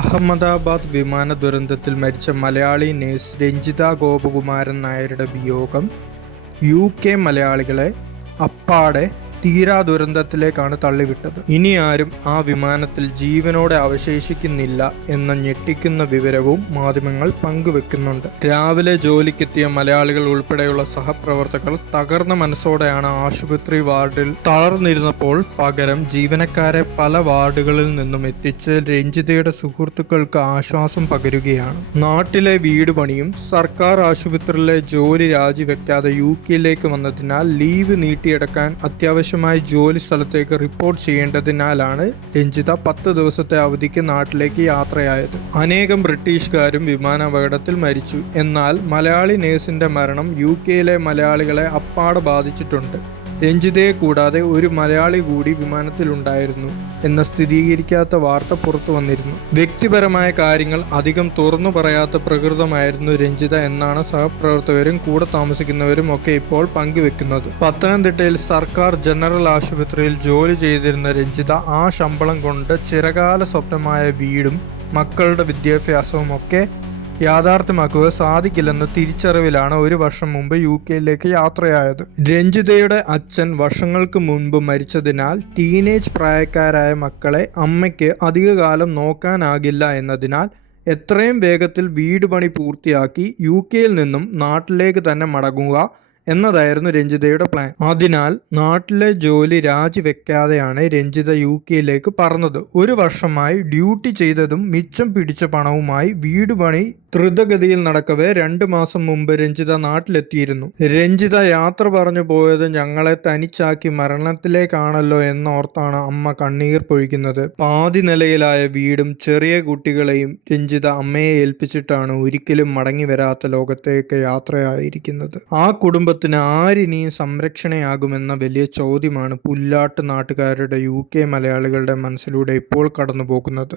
അഹമ്മദാബാദ് വിമാന ദുരന്തത്തിൽ മരിച്ച മലയാളി നേഴ്സ് രഞ്ജിത ഗോപകുമാരൻ നായരുടെ വിയോഗം UK മലയാളികളെ അപ്പാടെ തീരാ ദുരന്തത്തിലേക്കാണ് തള്ളിവിട്ടത്. ഇനി ആരും ആ വിമാനത്തിൽ ജീവനോടെ അവശേഷിക്കുന്നില്ല എന്ന ഞെട്ടിക്കുന്ന വിവരവും മാധ്യമങ്ങൾ പങ്കുവെക്കുന്നുണ്ട്. രാവിലെ ജോലിക്കെത്തിയ മലയാളികൾ ഉൾപ്പെടെയുള്ള സഹപ്രവർത്തകർ തകർന്ന മനസ്സോടെയാണ് ആശുപത്രി വാർഡിൽ തളർന്നിരുന്നപ്പോൾ പകരം ജീവനക്കാരെ പല വാർഡുകളിൽ നിന്നും എത്തിച്ച് രഞ്ജിതയുടെ സുഹൃത്തുക്കൾക്ക് ആശ്വാസം പകരുകയാണ്. നാട്ടിലെ വീട് പണിയും സർക്കാർ ആശുപത്രിയിലെ ജോലി രാജിവെക്കാതെ UK വന്നതിനാൽ ലീവ് നീട്ടിയെടുക്കാൻ അത്യാവശ്യമായി ജോലി സ്ഥലത്തേക്ക് റിപ്പോർട്ട് ചെയ്യേണ്ടതിനാലാണ് രഞ്ജിത 10 ദിവസത്തെ അവധിക്ക് നാട്ടിലേക്ക് യാത്രയായത്. അനേകം ബ്രിട്ടീഷുകാരും വിമാനാപകടത്തിൽ മരിച്ചു. എന്നാൽ മലയാളി നേഴ്സിന്റെ മരണം UK മലയാളികളെ അപ്പാടെ ബാധിച്ചിട്ടുണ്ട്. രഞ്ജിതയെ കൂടാതെ ഒരു മലയാളി കൂടി വിമാനത്തിലുണ്ടായിരുന്നു എന്ന സ്ഥിരീകരിക്കാത്ത വാർത്ത പുറത്തു വന്നിരുന്നു. വ്യക്തിപരമായ കാര്യങ്ങൾ അധികം തുറന്നു പറയാത്ത പ്രകൃതമായിരുന്നു രഞ്ജിത എന്നാണ് സഹപ്രവർത്തകരും കൂടെ താമസിക്കുന്നവരും ഒക്കെ ഇപ്പോൾ പങ്കുവെക്കുന്നത്. പത്തനംതിട്ടയിൽ സർക്കാർ ജനറൽ ആശുപത്രിയിൽ ജോലി ചെയ്തിരുന്ന രഞ്ജിത ആ ശമ്പളം കൊണ്ട് ചിരകാല സ്വപ്നമായ വീടും മക്കളുടെ വിദ്യാഭ്യാസവും ഒക്കെ യാഥാർത്ഥ്യമാക്കുക സാധിക്കില്ലെന്ന തിരിച്ചറിവിലാണ് ഒരു വർഷം മുമ്പ് UK യാത്രയായത്. രഞ്ജിതയുടെ അച്ഛൻ വർഷങ്ങൾക്ക് മുൻപ് മരിച്ചതിനാൽ ടീനേജ് പ്രായക്കാരായ മക്കളെ അമ്മയ്ക്ക് അധികകാലം നോക്കാനാകില്ല എന്നതിനാൽ എത്രയും വേഗത്തിൽ വീട് പണി പൂർത്തിയാക്കി UK നിന്നും നാട്ടിലേക്ക് തന്നെ മടങ്ങുക എന്നതായിരുന്നു രഞ്ജിതയുടെ പ്ലാൻ. അതിനാൽ നാട്ടിലെ ജോലി രാജിവെക്കാതെയാണ് രഞ്ജിത UK പറന്നത്. ഒരു വർഷമായി ഡ്യൂട്ടി ചെയ്തതും മിച്ചം പിടിച്ച പണവുമായി വീട് പണി ദ്രുതഗതിയിൽ നടക്കവേ 2 മാസം മുമ്പ് രഞ്ജിത നാട്ടിലെത്തിയിരുന്നു. രഞ്ജിത യാത്ര പറഞ്ഞു പോയത് ഞങ്ങളെ തനിച്ചാക്കി മരണത്തിലേക്കാണല്ലോ എന്നോർത്താണ് അമ്മ കണ്ണീർ പൊഴിക്കുന്നത്. പാതി നിലയിലായ വീടും ചെറിയ കുട്ടികളെയും രഞ്ജിത അമ്മയെ ഏൽപ്പിച്ചിട്ടാണ് ഒരിക്കലും മടങ്ങി വരാത്ത ലോകത്തേക്ക് യാത്രയായിരിക്കുന്നത്. ആ കുടുംബത്തിന് ആരിനിയും സംരക്ഷണയാകുമെന്ന വലിയ ചോദ്യമാണ് പുല്ലാട്ട് നാട്ടുകാരുടെ UK മലയാളികളുടെ മനസ്സിലൂടെ ഇപ്പോൾ കടന്നു പോകുന്നത്.